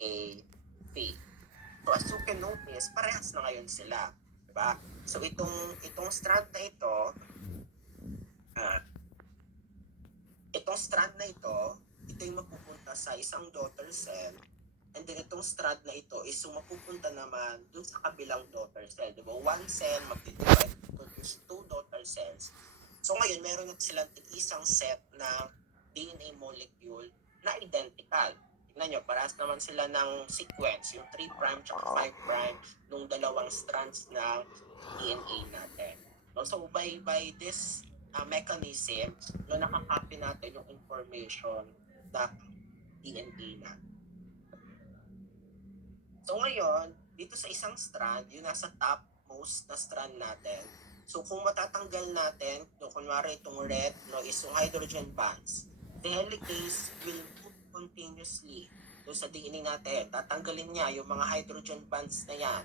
A-P. So as you can notice, parehas na ngayon sila. Diba? So itong strand na ito, itong strand na ito yung mapupunta sa isang daughter cell. And then itong strand na ito is yung mapupunta naman dun sa kabilang daughter cell. Diba? One cell magdi-divide into these two daughter cells. So ngayon, meron na silang isang set na DNA molecule na identical. Tignan nyo, parehas naman sila ng sequence, yung 3' at 5' nung dalawang strands ng DNA natin. So by this mechanism, nakakopy natin yung information na DNA natin. So ngayon, dito sa isang strand, yung nasa topmost na strand natin, so kung matatanggal natin, kunwari itong red, is yung hydrogen bonds, the helicase will move continuously sa DNA natin. Tatanggalin niya yung mga hydrogen bonds na yan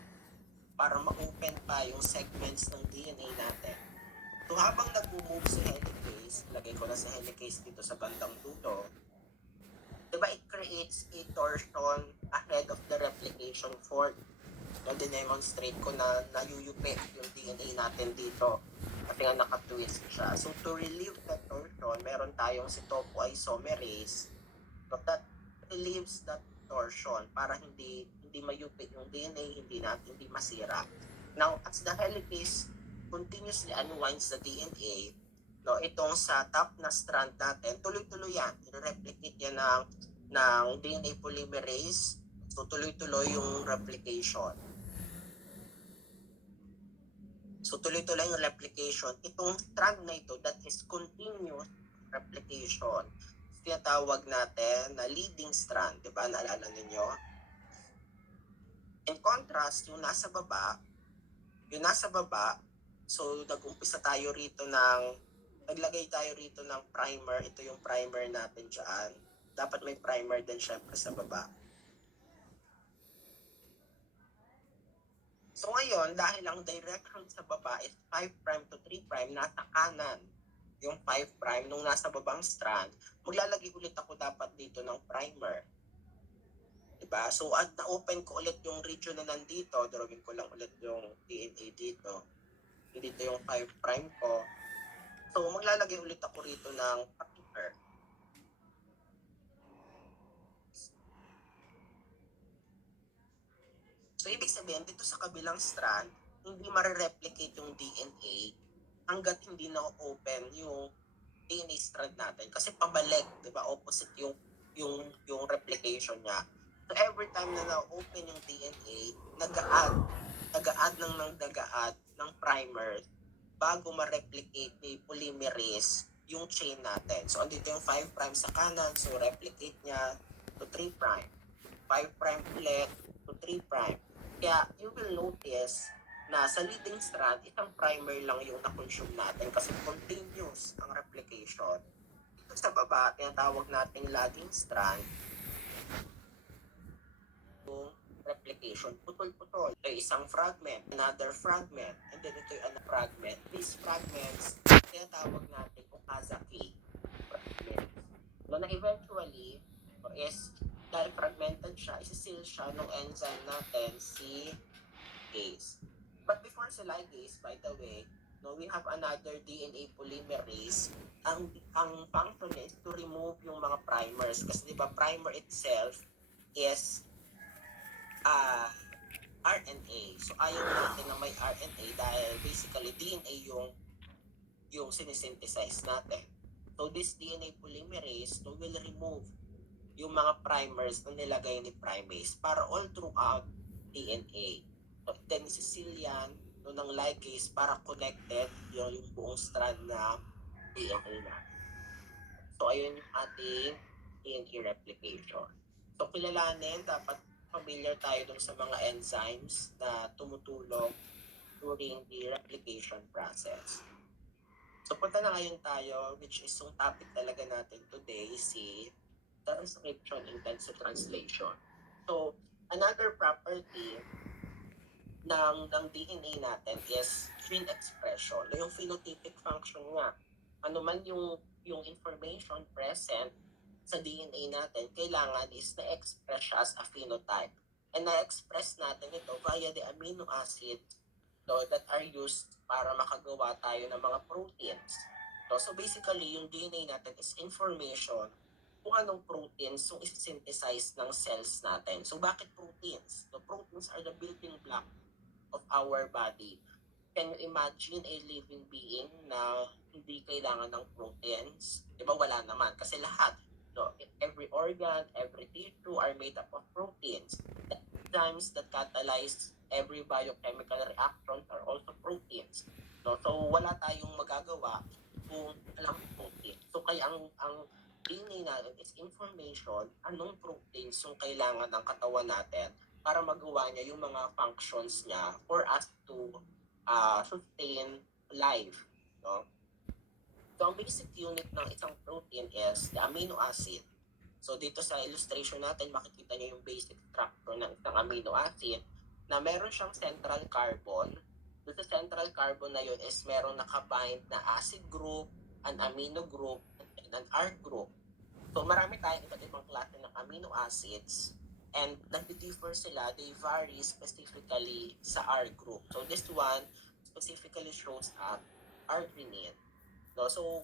para ma-open pa yung segments ng DNA natin. So habang nag-move sa helicase, lagay ko na sa helicase dito sa bandang dulo, diba it creates a torsion ahead of the replication fork. Dinemonstrate ko na nayuyupit yung DNA natin dito at nga naka-twist siya. So to relieve that torsion, meron tayong si topoisomerase that relieves that torsion para hindi mayupit yung DNA, hindi masira. Now, as the helicase continuously unwinds the DNA, itong sa top na strand natin, tuloy-tuloy yan. I-replicate yan ng DNA polymerase. So, tuloy-tuloy yung replication. So, tuloy-tuloy yung replication. Itong strand na ito, that is continuous replication, tinatawag natin na leading strand. Diba? Naalala ninyo? In contrast, yung nasa baba, so, nag-umpisa tayo rito naglagay tayo rito ng primer. Ito yung primer natin dyan. Dapat may primer din syempre sa baba. So ngayon, dahil ang direction sa baba is 5' to 3', nasa kanan yung 5' nung nasa babang strand, maglalagay ulit ako dapat dito ng primer. Diba? So at na-open ko ulit yung region na nandito, drawing ko lang ulit yung DNA dito. Dito yung 5' ko. So maglalagay ulit ako rito ng primer. So, ibig sabihin, dito sa kabilang strand, hindi ma-replicate yung DNA hanggat hindi na-open yung DNA strand natin. Kasi pabalik, di ba? Opposite yung replication niya. So, every time na na-open yung DNA, nag-a-add ng primer bago ma-replicate ni polymerase yung chain natin. So, andito yung 5' sa kanan, so replicate niya to 3'. 5' ulit to 3'. Kaya you will notice na sa leading strand, isang primer lang yung na-consume natin kasi continuous ang replication. Dito sa baba, tinatawag nating lagging strand, yung replication, putol-putol. Ito isang fragment, another fragment, and then ito yung another fragment. These fragments, tinatawag natin Okazaki fragments. So na eventually, is dahil fragmented siya, isisil siya ng enzyme natin, si ligase. But before sa ligase, by the way, we have another DNA polymerase. Ang function is to remove yung mga primers. Kasi di ba primer itself is RNA. So ayaw natin na may RNA dahil basically DNA yung sinisynthesize natin. So this DNA polymerase will remove yung mga primers na nilagay ni primase para all throughout DNA. So, then isisil yan ng ligase para connected yung buong strand na DNA na. So, ayun yung ating DNA replication. So, kilalanin, dapat familiar tayo dun sa mga enzymes na tumutulong during the replication process. So, punta na ngayon tayo, which is yung topic talaga natin today, si transcription intensive translation. So, another property ng DNA natin is gene expression. Yung phenotypic function niya. Ano man yung information present sa DNA natin, kailangan is na-express siya as a phenotype. And na-express natin ito via the amino acid that are used para makagawa tayo ng mga proteins. So basically, yung DNA natin is information kung anong proteins yung isi-synthesize ng cells natin. So bakit proteins? The proteins are the building block of our body. Can you imagine a living being na hindi kailangan ng proteins? Di ba wala naman? Kasi lahat, every organ, every tissue are made up of proteins. The enzymes that catalyze every biochemical reaction are also proteins. So wala tayong magagawa kung walang protein. So kaya ang DNA natin is information, anong proteins yung kailangan ng katawan natin para magawa niya yung mga functions niya for us to sustain life. No? So, ang basic unit ng isang protein is the amino acid. So, dito sa illustration natin, makikita niyo yung basic structure ng isang amino acid na meron siyang central carbon. Doon sa central carbon na yun is meron nakabind na acid group, an amino group, and an R group. So, marami tayong iba't ibang klase ng amino acids and nag-differ sila, they vary specifically sa R group. So, this one specifically shows up arginine. No? So,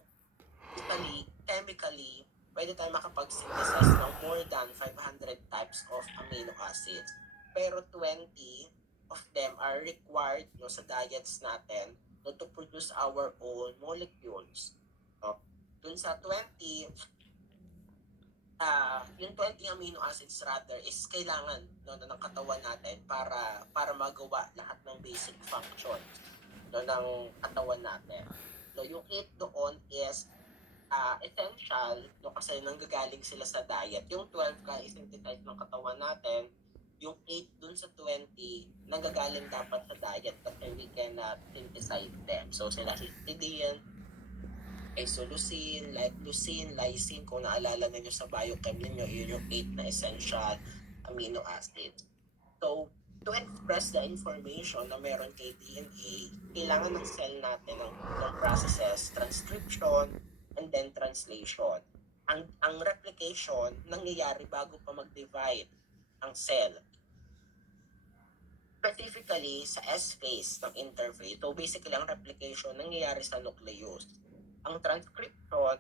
chemically, pwede tayo makapag-synthesize ng more than 500 types of amino acids. Pero 20 of them are required sa diets natin to produce our own molecules. No? Dun sa 20, yung 20 amino acids rather is kailangan ng katawan natin para magawa lahat ng basic functions ng katawan natin. Yung 8 doon is essential kasi nanggagaling sila sa diet. Yung 12 kaya synthesize ng katawan natin, yung 8 dun sa 20 nanggagaling dapat sa diet kasi we cannot synthesize them. So sila histidine, isoleucine, leucine, lysine, kung naalala ninyo sa biochem ninyo, yun yung 8 na essential amino acid. So, to express the information na meron kay DNA, kailangan ng cell natin ng processes, transcription, and then translation. Ang replication, nangyayari bago pa mag-divide ang cell. Specifically, sa S-phase ng interphase, so basically, ang replication nangyayari sa nucleus. Ang transcription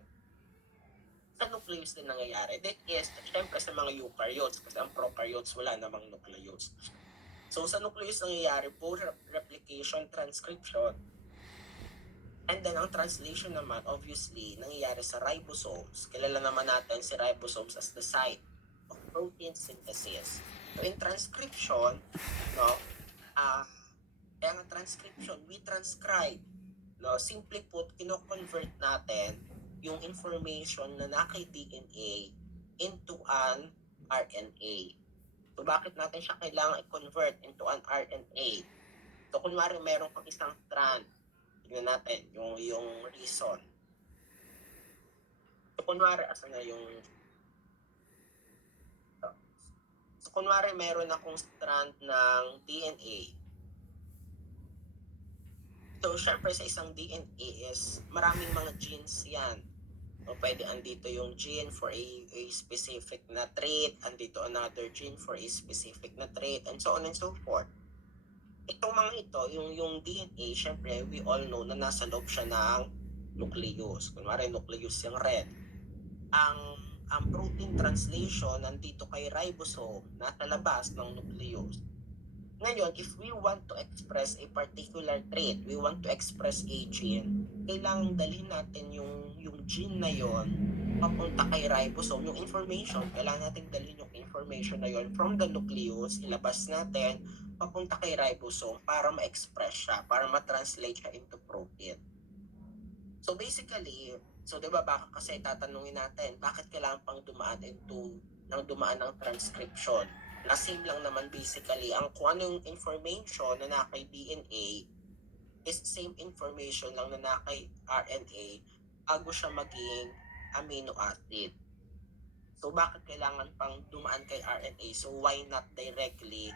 sa nucleus din nangyayari. That is, syempre sa mga eukaryotes, kasi ang prokaryotes wala namang nucleus. So sa nucleus nangyayari po replication, transcription, and then ang translation naman, obviously, nangyayari sa ribosomes. Kilala naman natin si ribosomes as the site of protein synthesis. So in transcription, kaya nga transcription, we transcribe. Simply put, kino-convert natin yung information na naka DNA into an RNA. So bakit natin siya kailangan i-convert into an RNA? So kunwari meron kang isang strand, tignan natin yung reason. So kunwari, asan na yung... So kunwari meron akong strand ng DNA. So, syempre sa isang DNA is maraming mga genes yan. Pwede andito yung gene for a specific na trait, andito another gene for a specific na trait, and so on and so forth. Itong mga ito, yung DNA, syempre, we all know na nasa loob siya ng nucleus. Kunwari, nucleus yung red. Ang protein translation nandito kay ribosome, nasa labas ng nucleus. Ngayon, if we want to express a particular trait, we want to express a gene, kailangan dalhin natin yung gene na yon papunta kay ribosome. Yung information, kailangan natin dalhin yung information na yon from the nucleus, ilabas natin, papunta kay ribosome para ma-express siya, para ma-translate siya into protein. So basically, so diba baka kasi tatanungin natin, bakit kailangan pang dumaan ng transcription? Na same lang naman basically, ang kung ano yung information na nakay DNA is same information lang na nakay RNA bago siya maging amino acid. So bakit kailangan pang dumaan kay RNA? So why not directly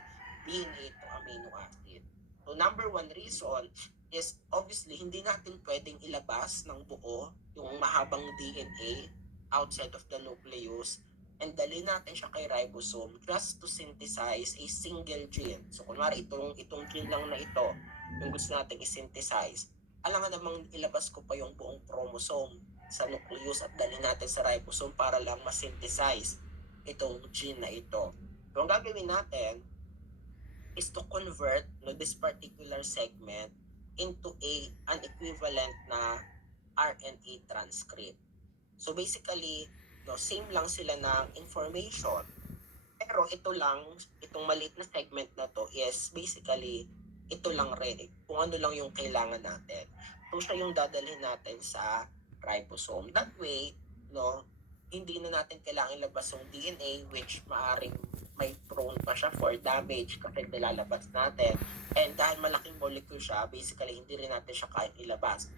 DNA to amino acid? So number one reason is obviously hindi natin pwedeng ilabas ng buo yung mahabang DNA outside of the nucleus and dali natin siya kay ribosome just to synthesize a single gene. So kunwari itong gene lang na ito, yung gusto natin i-synthesize. Alangan namang ilabas ko pa yung buong chromosome sa nucleus at dali natin sa ribosome para lang ma-synthesize itong gene na ito. So ang gagawin natin is to convert this particular segment into an equivalent na RNA transcript. So basically, same lang sila ng information. Pero itong maliit na segment na to is basically, ito lang rin. Kung ano lang yung kailangan natin. So siya yung dadalhin natin sa ribosome. That way, hindi na natin kailangan ilabas yung DNA which maaaring may prone pa siya for damage kasi nilalabas natin. And dahil malaking molecule siya, basically hindi rin natin siya kahit ilabas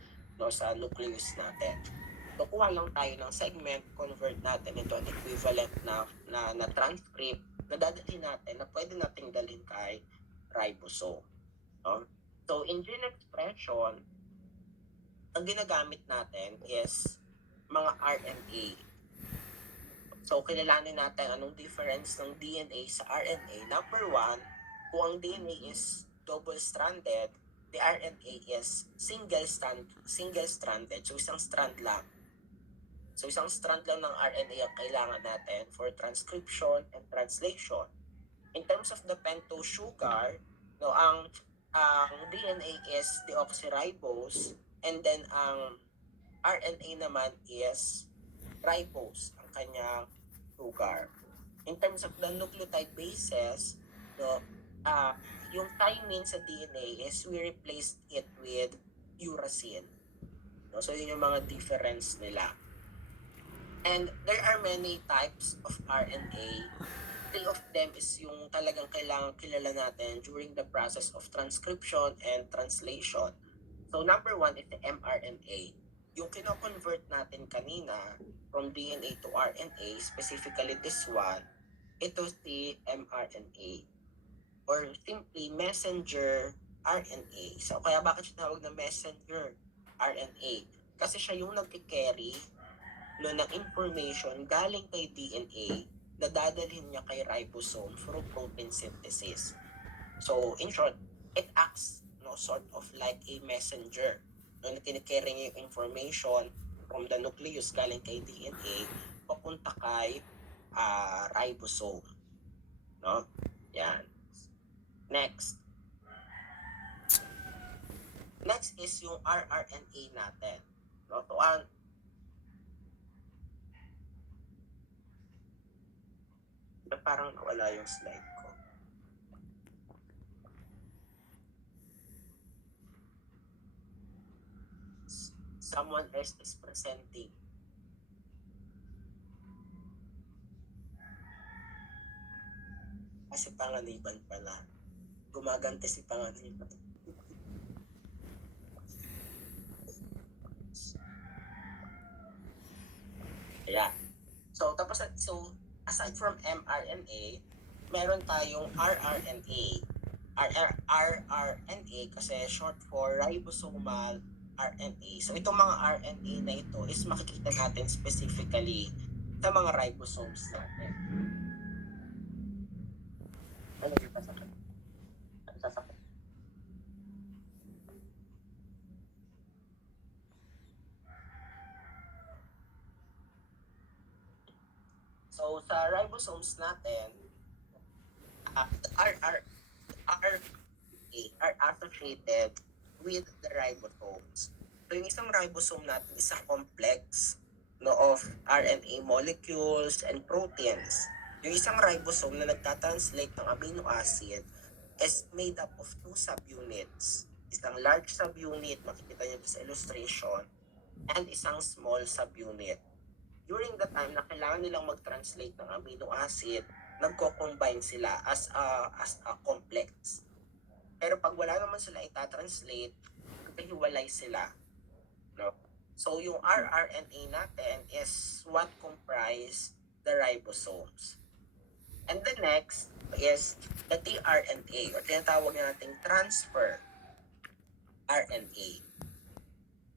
sa nucleus natin. So, kuha lang tayo ng segment, convert natin into an equivalent na transcript na dadalhin natin na pwede nating dalhin kay ribosome. So, in gene expression, ang ginagamit natin is mga RNA. So, kilalanin natin anong difference ng DNA sa RNA. Number one, kung ang DNA is double-stranded, the RNA is single-stranded. So, isang strand lang. So, isang strand lang ng RNA ang kailangan natin for transcription and translation. In terms of the pentose sugar, ang DNA is deoxyribose and then ang RNA naman is ribose, ang kanyang sugar. In terms of the nucleotide bases, yung thymine sa DNA is we replaced it with uracil. So, yun yung mga difference nila. And there are many types of RNA. Three of them is yung talagang kailangan kilala natin during the process of transcription and translation. So number one is the mRNA. Yung kino-convert natin kanina from DNA to RNA, specifically this one, ito si mRNA or simply messenger RNA. So kaya bakit siya tawag na messenger RNA? Kasi siya yung nagki-carry ng information galing kay DNA na dadalhin niya kay ribosome through protein synthesis. So, in short, it acts sort of like a messenger. Na kinikerry niya yung information from the nucleus galing kay DNA papunta kay ribosome. Yan. Next. Next is yung rRNA natin. So, parang nawala yung slide ko. Someone else is presenting. Kasi panganiban pala. Gumagante si panganiban. Yeah. So aside from mRNA, meron tayong rRNA. rRNA kasi short for ribosomal RNA. So itong mga RNA na ito is makikita natin specifically sa mga ribosomes natin. Ano yung pasakit? Ano sasakit? So sa ribosomes natin, are associated with the ribosomes. So yung isang ribosome natin is a complex of RNA molecules and proteins. Yung isang ribosome na nagtatranslate ng amino acid is made up of two subunits. Isang large subunit, makikita niyo sa illustration, and isang small subunit. During the time na kailangan nilang mag-translate ng amino acid, nagko-combine sila as a complex. Pero pag wala naman sila itatranslate, hiwalay sila. So yung rRNA natin is what comprise the ribosomes. And the next is the tRNA or tinatawag nating transfer RNA.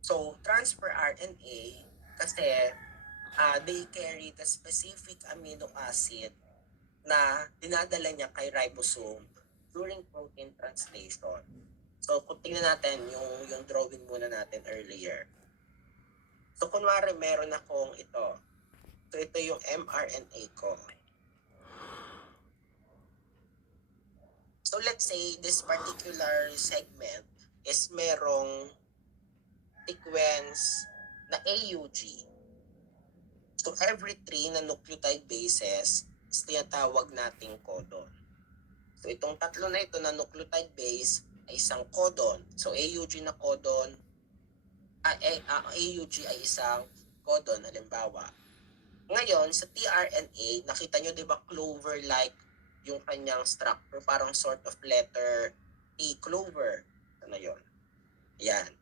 So transfer RNA kasi they carry the specific amino acid na dinadala niya kay ribosome during protein translation. So, kung tingnan natin yung drawing muna natin earlier. So, kunwari meron akong ito. So, ito yung mRNA ko. So, let's say this particular segment is merong sequence na AUG. So, every 3 na nucleotide bases is tinatawag nating codon. So, itong tatlo na ito na nucleotide base ay isang codon. So, AUG na codon, AUG ay isang codon, halimbawa. Ngayon, sa tRNA, nakita nyo diba clover-like yung kanyang structure, parang sort of letter A, clover. Ano yun? Yan.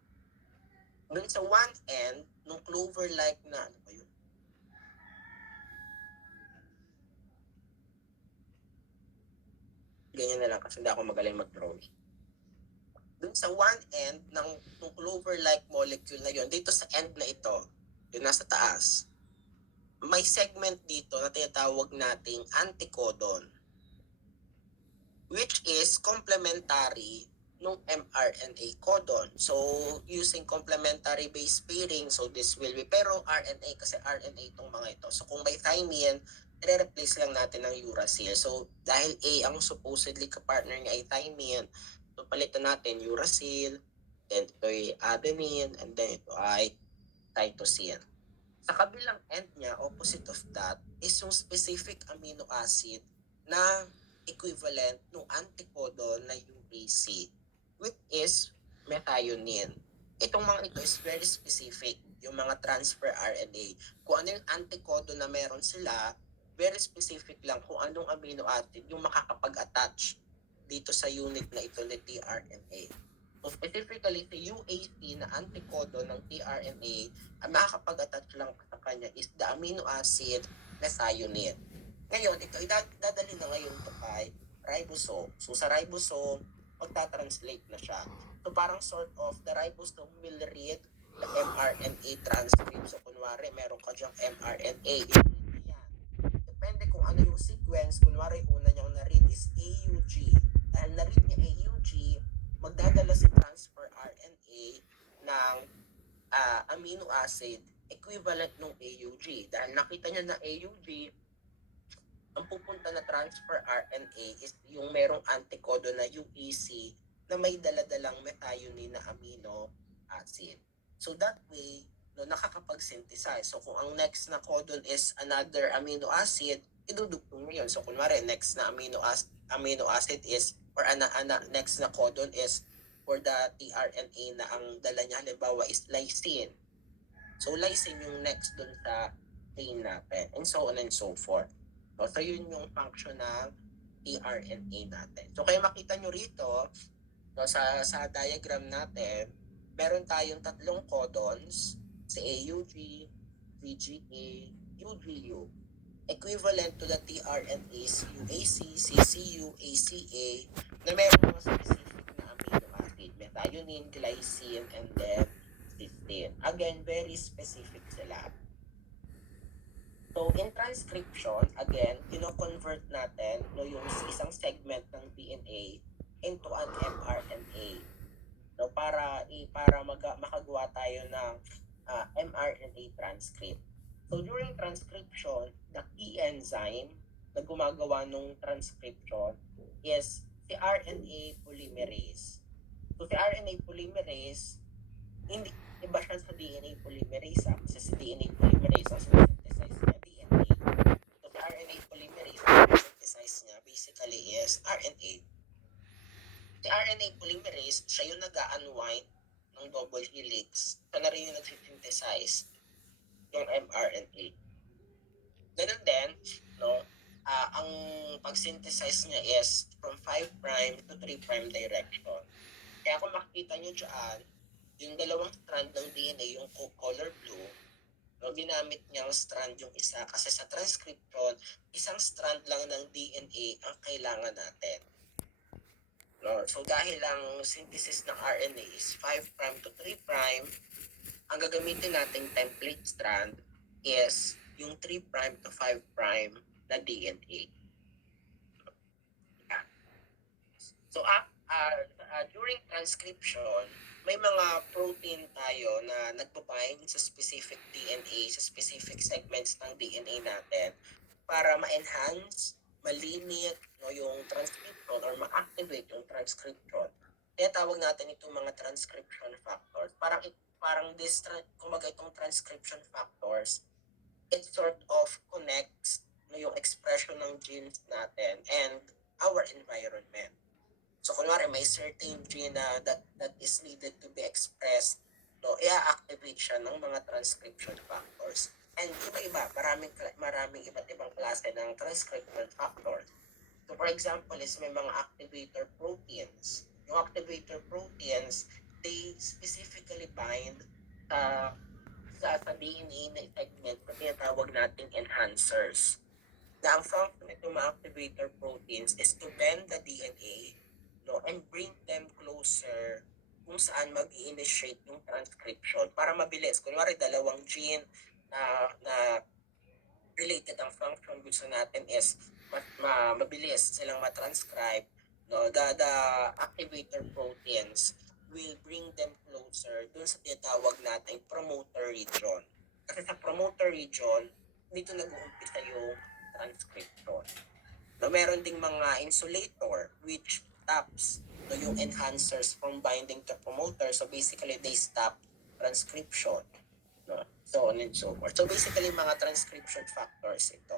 Dun sa one end, nung clover-like na, ano ba yun? Ganyan na lang kasi hindi ako magaling mag-drawing. Dun sa one end ng clover-like molecule na yun, dito sa end na ito, yung nasa taas, may segment dito na tinatawag nating anticodon, which is complementary nung mRNA codon. So, using complementary base pairing, so this will be, pero RNA, kasi RNA itong mga ito. So, kung may thymine, i-replace lang natin ng uracil. So, dahil A ang supposedly kapartner niya ay thymine, so palitan natin uracil, then ito ay adenine, and then ito ay cytosine. Sa kabilang end niya, opposite of that, is yung specific amino acid na equivalent ng anticodon na UAC, which is methionine. Itong mga ito is very specific, yung mga transfer RNA. Kung ano yung anticodon na meron sila, very specific lang kung anong amino acid yung makakapag-attach dito sa unit na ito ni tRNA. So specifically, sa UAC na anticodon ng tRNA, ang makakapag-attach lang sa kanya is the amino acid methionine. Ngayon, ito idadali na ngayon ito kay ribosome. So sa ribosome, magta-translate na siya. So parang sort of the ribosome will read the mRNA transcript. So kunwari, meron ka dyang mRNA, i-read niya yan. Depende kung ano yung sequence. Kunwari, una niyang na-read is AUG. Dahil na-read niya AUG, magdadala si transfer RNA ng amino acid equivalent ng AUG. Dahil nakita niya na AUG, ang pupunta na transfer RNA is yung merong anticodon na UEC na may daladalang methionine na amino acid. So that way, no, nakakapag-synthesize. So kung ang next na codon is another amino acid, idudugtong mo yun. So kunwari, next na amino acid is, or next na codon is for the tRNA na ang dala niya, halimbawa is lysine. So lysine yung next dun sa chain natin, and so on and so forth. So yun yung function ng tRNA natin. So kaya makita nyo rito, no, sa diagram natin, meron tayong tatlong codons, si AUG, VGA, UGU. Equivalent to the tRNAs UAC, CCU, ACA, na meron mga specific na amino acid, methionine, glycine, and then cysteine. Again, very specific sila. So, in transcription, again, kino-convert natin no, yung isang segment ng DNA into an mRNA. No, para makagawa tayo ng mRNA transcript. So, during transcription, the key enzyme na gumagawa ng transcription is si RNA polymerase. So, si RNA polymerase, hindi iba siya sa DNA polymerase. Kasi sa DNA polymerase, ang synthesize niya DNA. So, si RNA polymerase, ang synthesize niya basically is RNA. Si RNA polymerase, siya yung nag-unwind ng double helix. Siya na rin yung nag-synthesize ng mRNA. Ganun din, no, ang pag-synthesize niya is from 5' to 3' direction. Kaya kung makikita nyo dyan, yung dalawang strand ng DNA, yung color blue, no, ginamit niyang strand yung isa kasi sa transcription, isang strand lang ng DNA ang kailangan natin. No, so dahil ang synthesis ng RNA is 5' to 3', ang gagamitin nating template strand is yung 3' to 5' na DNA. So, during transcription, may mga protein tayo na nagbabind sa specific DNA, sa specific segments ng DNA natin para ma-enhance, malimit no, yung transcription or ma-activate yung transcription. Kaya tawag natin itong mga transcription factors. Kumbaga itong transcription factors, it sort of connects no, yung expression ng genes natin and our environment. So, kunwari, may certain gene na that is needed to be expressed, no, i-activate siya ng mga transcription factors. And iba-iba, maraming iba't ibang klase ng transcription factors. So, for example, is may mga activator proteins. Yung activator proteins, they specifically bind sa DNA na segment na tinatawag nating enhancers. Na ang function ng mga activator proteins is to bend the DNA no, and bring them closer kung saan mag-i-initiate yung transcription para mabilis. Kunwari, dalawang gene na related ang function gusto natin is mabilis silang matranscribe. No, the activator proteins will bring them closer dun sa tinatawag nating promoter region. Kasi sa promoter region, dito nag-uumpisa yung transcription. No, meron ding mga insulator which stops no, yung enhancers from binding to promoter. So basically, they stop transcription. No? So on and so forth. So basically, mga transcription factors ito.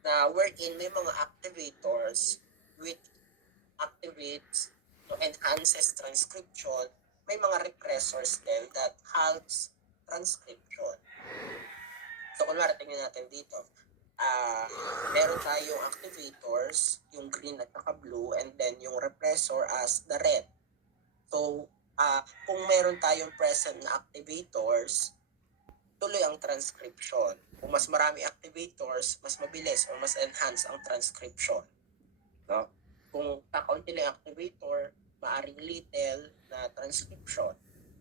Na wherein may mga activators which activates no, enhances transcription. May mga repressors din that halts transcription. So kunwari, tingnan natin dito. Meron tayong activators, yung green at saka blue, and then yung repressor as the red. So, kung meron tayong present na activators, tuloy ang transcription. Kung mas marami activators, mas mabilis o mas enhance ang transcription. No? Kung kakaunti lang activator, maaring little na transcription.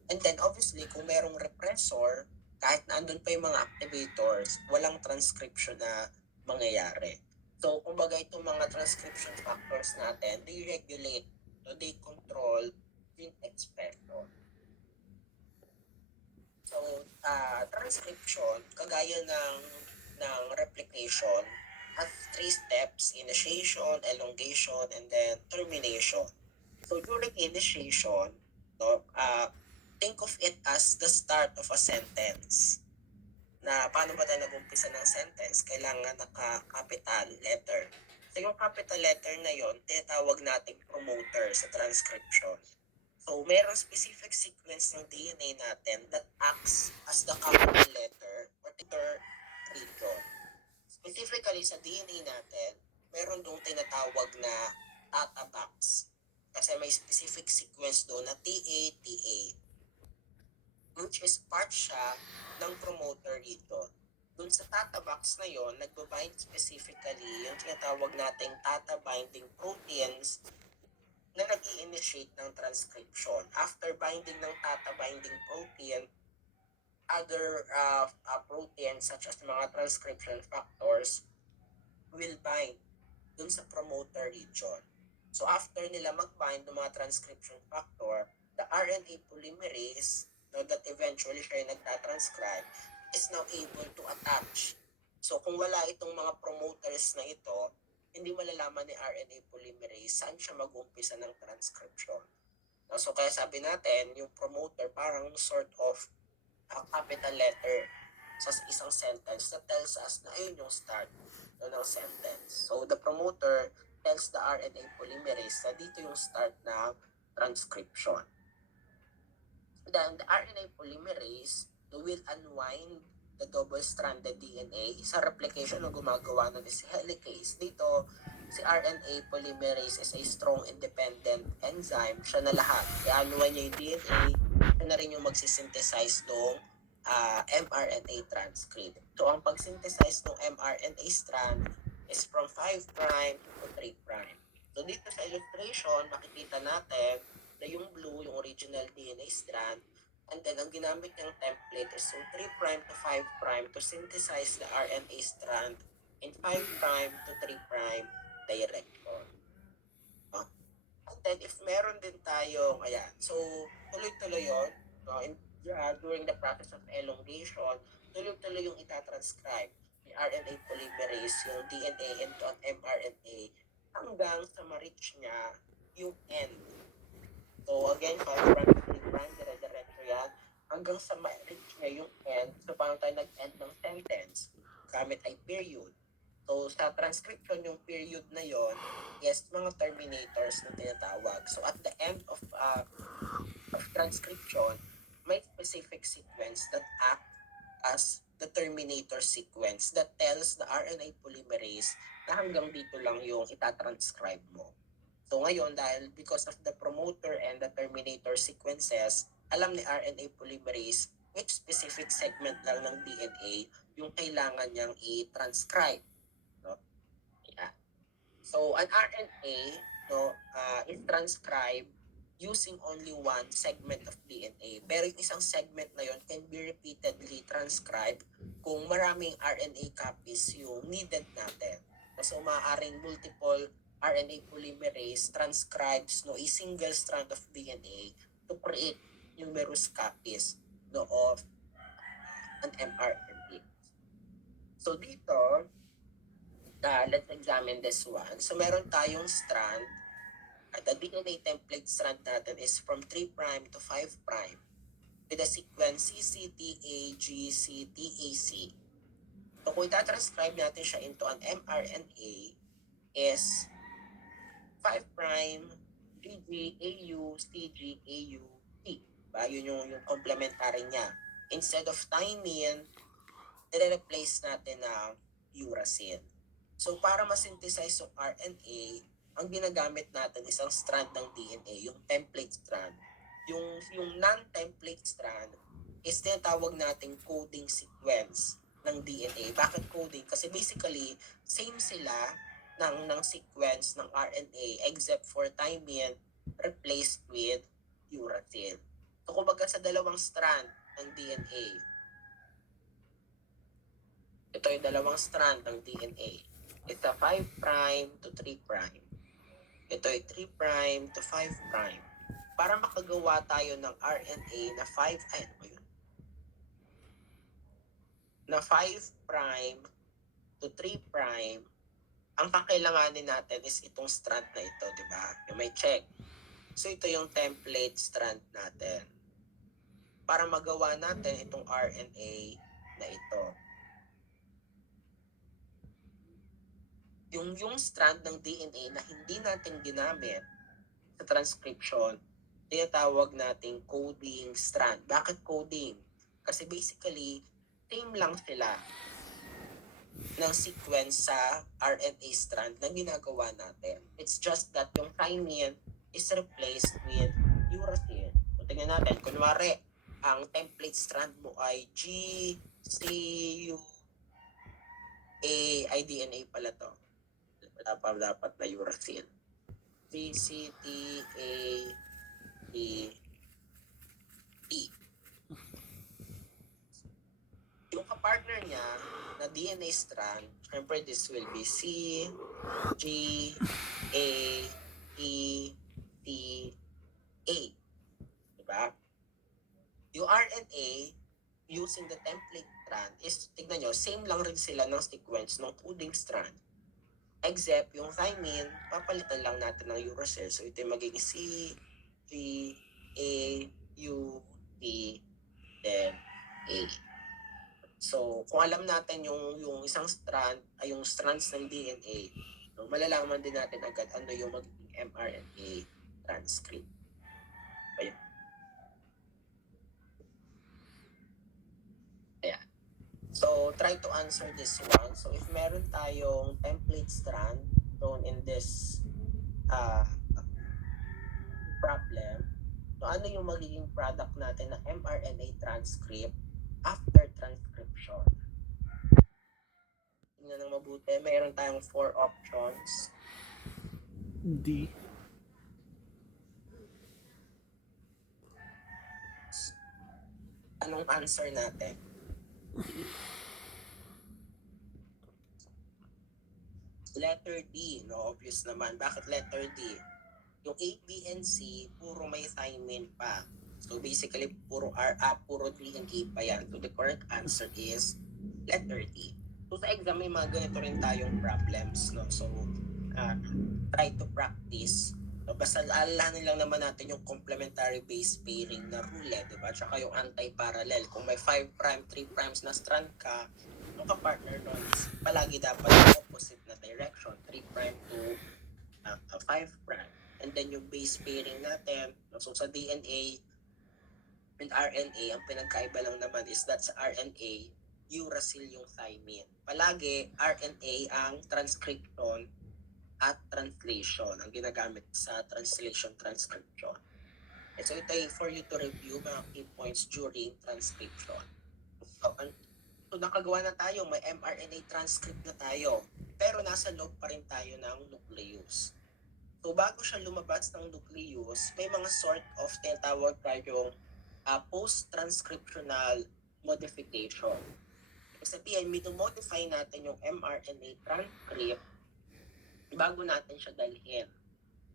And then obviously, kung merong repressor, kahit na andun pa yung mga activators, walang transcription na mangyayari. So, kumbaga itong mga transcription factors natin, they regulate, no, they control gene expression. So, transcription, kagaya ng replication, has 3 steps: initiation, elongation, and then termination. So, during initiation, no, think of it as the start of a sentence. Na paano ba tayo nag-umpisa ng sentence? Kailangan naka-capital letter. So, yung capital letter na yon, tinatawag nating promoter sa transcription. So, mayroong specific sequence ng DNA natin that acts as the capital letter or letter region. Specifically sa DNA natin, meron doon tinatawag na data box. Kasi may specific sequence doon na TA, TA, which is part siya ng promoter region. Doon sa tata box na yon, nagbabind specifically yung tinatawag nating tata binding proteins na nag-i-initiate ng transcription. After binding ng tata binding protein, other proteins such as mga transcription factors will bind dun sa promoter region. So after nila mag-bind ng mga transcription factor, the RNA polymerase no, that eventually siya yung nagtatranscribe is now able to attach. So kung wala itong mga promoters na ito, hindi malalaman ni RNA polymerase saan siya mag-umpisa ng transcription. No, so kaya sabi natin, yung promoter parang sort of capital letter sa isang sentence that tells us na ayun yung start no, ng sentence. So the promoter tells the RNA polymerase na dito yung start ng transcription. Then the RNA polymerase will unwind the double-stranded DNA sa replication na gumagawa nun is helicase. Dito, si RNA polymerase is a strong independent enzyme. Siya na lahat. I-unwind niya yung DNA, siya na rin yung magsisynthesize ng mRNA transcript. So, ang pag-synthesize ng mRNA strand is from 5' to 3'. So, dito sa illustration, makikita natin na yung blue, yung original DNA strand, And then, ang ginamit niyang template is yung 3' to 5' to synthesize the RNA strand in 5' to 3' direction. And then, if meron din tayong, ayan, so, tuloy-tuloy yun, during the process of elongation, tuloy-tuloy yung itatranscribe ni RNA polymerase yung DNA into an mRNA hanggang sa ma-reach niya yung end. So, again, 5' to 3', dire-diretso yan, hanggang sa ma-reach niya yung end. So, paano tayo nag-end ng sentence? Gamit ay period. So, sa transcription, yung period na yon is mga terminators na tinatawag. So, at the end of transcription, may specific sequence that act as the terminator sequence that tells the RNA polymerase na hanggang dito lang yung itatranscribe mo. So, ngayon, dahil because of the promoter and the terminator sequences, alam ni RNA polymerase which specific segment lang ng DNA yung kailangan niyang i-transcribe. Yeah. So an RNA is transcribed using only one segment of DNA. Pero yung isang segment na yon can be repeatedly transcribed kung maraming RNA copies yung needed natin. So maaaring multiple RNA polymerase transcribes a single strand of DNA to create numerous copies of an mRNA. So dito, let's examine this one. So, meron tayong strand. The DNA template strand natin is from 3' to 5' with the sequence CCTAGCTAC. So, kung itatranscribe natin siya into an mRNA is 5' GGAU CGAU T. Yun yung complementary niya. Instead of thymine, nire-replace natin na uracil. So, para ma-synthesize yung RNA, ang ginagamit natin isang strand ng DNA, yung template strand. Yung non-template strand is tinatawag nating coding sequence ng DNA. Bakit coding? Kasi basically, same sila ng sequence ng RNA except for thymine replaced with uracil. So, kumbaga sa dalawang strand ng DNA, ito yung dalawang strand ng DNA. It's a 5' to 3'. Ito ay 3' to 5'. Para makagawa tayo ng RNA na 5, ay ano ba yun? Na 5' to 3', ang kakailanganin natin is itong strand na ito, di ba? Yung may check. So ito yung template strand natin. Para magawa natin itong RNA na ito. Yung strand ng DNA na hindi natin ginamit sa transcription, tinatawag nating coding strand. Bakit coding? Kasi basically, same lang sila ng sequence sa RNA strand na ginagawa natin. It's just that yung thymine is replaced with uracil. So, tingnan natin. Kunwari, ang template strand mo ay G, C, U, A, ay DNA pala to. Wala pa dapat na uracil. C, C, T, A, E, T. Yung kapartner niya na DNA strand, syempre this will be C, G, A, E, T, A. Diba? Yung RNA, using the template strand, is, tignan nyo, same lang rin sila ng sequence ng coding strand. Except yung thymine, papalitan lang natin ng uracil. So ito yung magiging C, G, A, U, T, then A. So, kung alam natin yung isang strand, ay yung strands ng DNA, no, malalaman din natin agad ano yung magiging mRNA transcript. Ayan. Ayan. So, try to answer this one. So, if meron tayong template strand shown in this problem, so ano yung magiging product natin na mRNA transcript after transcription? Tingnan ng mabuti. Mayroon tayong 4 options. D. anong answer natin? Letter D, no? Obvious naman. Bakit letter D? Yung A, B, and C, puro may thymine pa. So basically, puro D and A pa yan. So the correct answer is letter D. So sa exam, may mga ganito rin tayong problems, no? So, try to practice. No? Basta alahanin lang naman natin yung complementary base pairing na rule, diba? Tsaka yung anti-parallel. Kung may 5' 3' na strand ka, yung ka-partner nun, palagi dapat yung opposite na direction, 3' to 5'. And then yung base pairing natin, so sa DNA and RNA, ang pinagkaiba lang naman is that sa RNA, uracil yung thymine. Palagi, RNA ang transcription at translation ang ginagamit sa translation-transcription. And so ito ay for you to review mga key points during transcription. So nakagawa na tayo, may mRNA transcript na tayo, pero nasa loob pa rin tayo ng nucleus. So bago siya lumabas ng nucleus, may mga sort of tinatawag tayong post-transcriptional modification. Ibig sabihin, minumodify natin yung mRNA transcript bago natin siya dalhin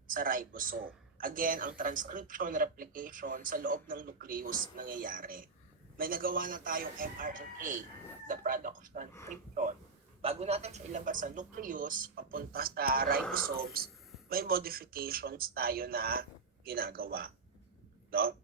sa ribosome. Again, ang transcription, replication sa loob ng nucleus nangyayari. May nagawa na tayong mRNA, the product of transcription. Bago natin siya ilabas sa nucleus, papunta sa ribosomes, may modifications tayo na ginagawa. No?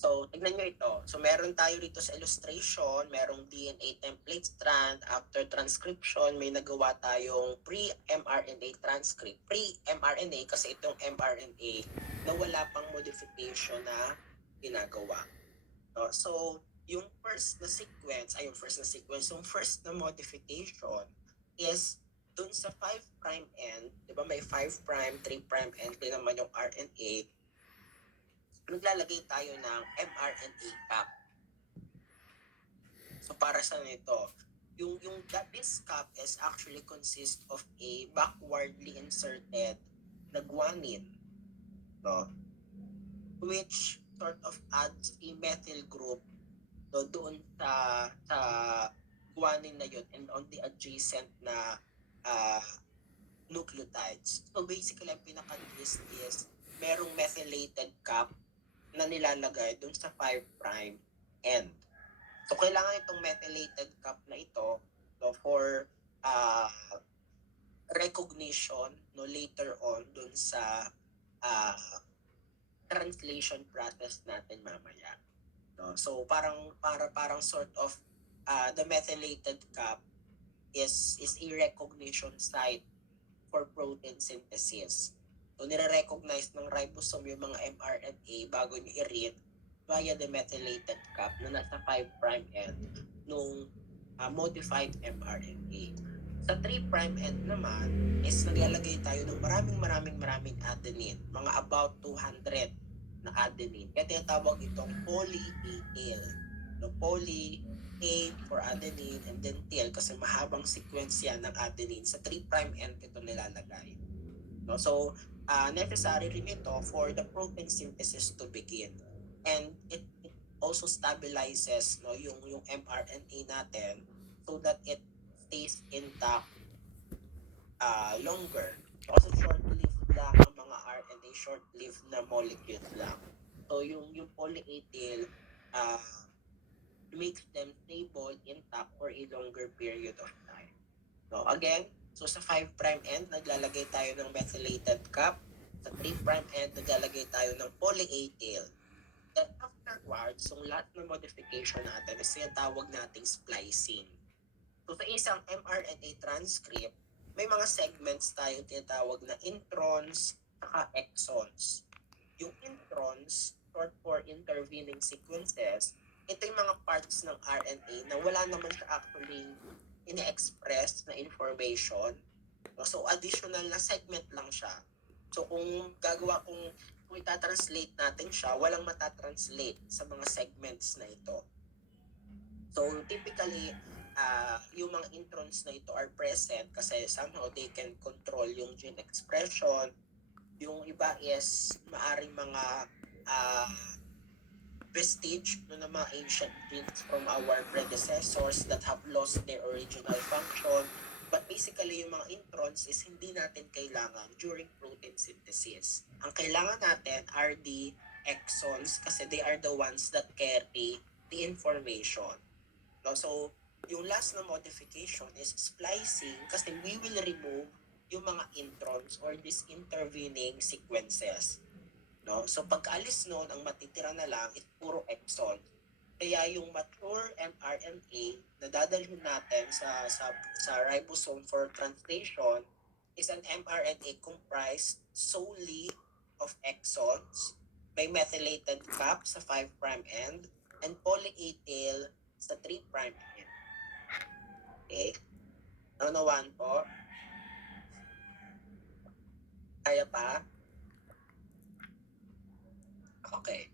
So, tignan nyo ito. So, meron tayo dito sa illustration, merong DNA template strand. After transcription, may nagawa tayong pre-mRNA transcript. Pre-mRNA kasi itong mRNA na wala pang modification na ginagawa. No? So, yung first na modification is dun sa 5' end, di ba may 5', 3' end din naman yung RNA, naglalagay tayo ng mRNA cap. So para sa nito, this cap is actually consist of a backwardly inserted na guanine, no? Which sort of adds a methyl group, no, doon sa guanine na yun and on the adjacent na nucleotides. So basically, ang pinaka-gist is merong methylated cap na nilalagay dun sa 5' end. So kailangan itong methylated cap na ito, no, for recognition, no, later on dun sa translation process natin mamaya. No? So parang sort of the methylated cap is a recognition site for protein synthesis. So, nire-recognize ng ribosome yung mga mRNA bago nyo i-read via the methylated cap na nasa 5' end nung modified mRNA. Sa 3' end naman is naglalagay tayo ng maraming adenine, mga about 200 na adenine. Kaya tinatawag itong poly-A-tail. No, poly A for adenine and then tail kasi mahabang sequence yan ng adenine. Sa 3' end ito nilalagay. No, so, necessary rin ito for the protein synthesis to begin. And it also stabilizes, no, yung mRNA natin so that it stays intact longer. Kasi short-lived lang ang mga RNA, short-lived na molecules lang. So yung poly-A-tail makes them stable, intact for a longer period of time. No, again, so sa 5' end, naglalagay tayo ng methylated cap. Sa 3' end, naglalagay tayo ng poly-A-tail. Then afterwards, yung lahat ng modification natin is tawag nating splicing. So sa isang mRNA transcript, may mga segments tayong tinatawag na introns at exons. Yung introns, short for intervening sequences, ito yung mga parts ng RNA na wala naman siya actually ini-express na information. So additional na segment lang siya. So kung itatranslate natin siya, walang matatranslate sa mga segments na ito. So typically, yung mga introns na ito are present kasi somehow they can control yung gene expression. Yung iba is maaring mga vestige no, ng mga ancient genes from our predecessors that have lost their original function. But basically, yung mga introns is hindi natin kailangan during protein synthesis. Ang kailangan natin are the exons kasi they are the ones that carry the information. No? So, yung last na modification is splicing kasi we will remove yung mga introns or these intervening sequences. No? So, pagkaalis nun, ang matitira na lang is puro exon. Kaya yung mature mRNA na dadalhin natin sa ribosome for translation is an mRNA comprised solely of exons, may methylated cap sa 5' end, and poly A tail sa 3' end. Okay? Naunawaan po? Kaya pa? Okay.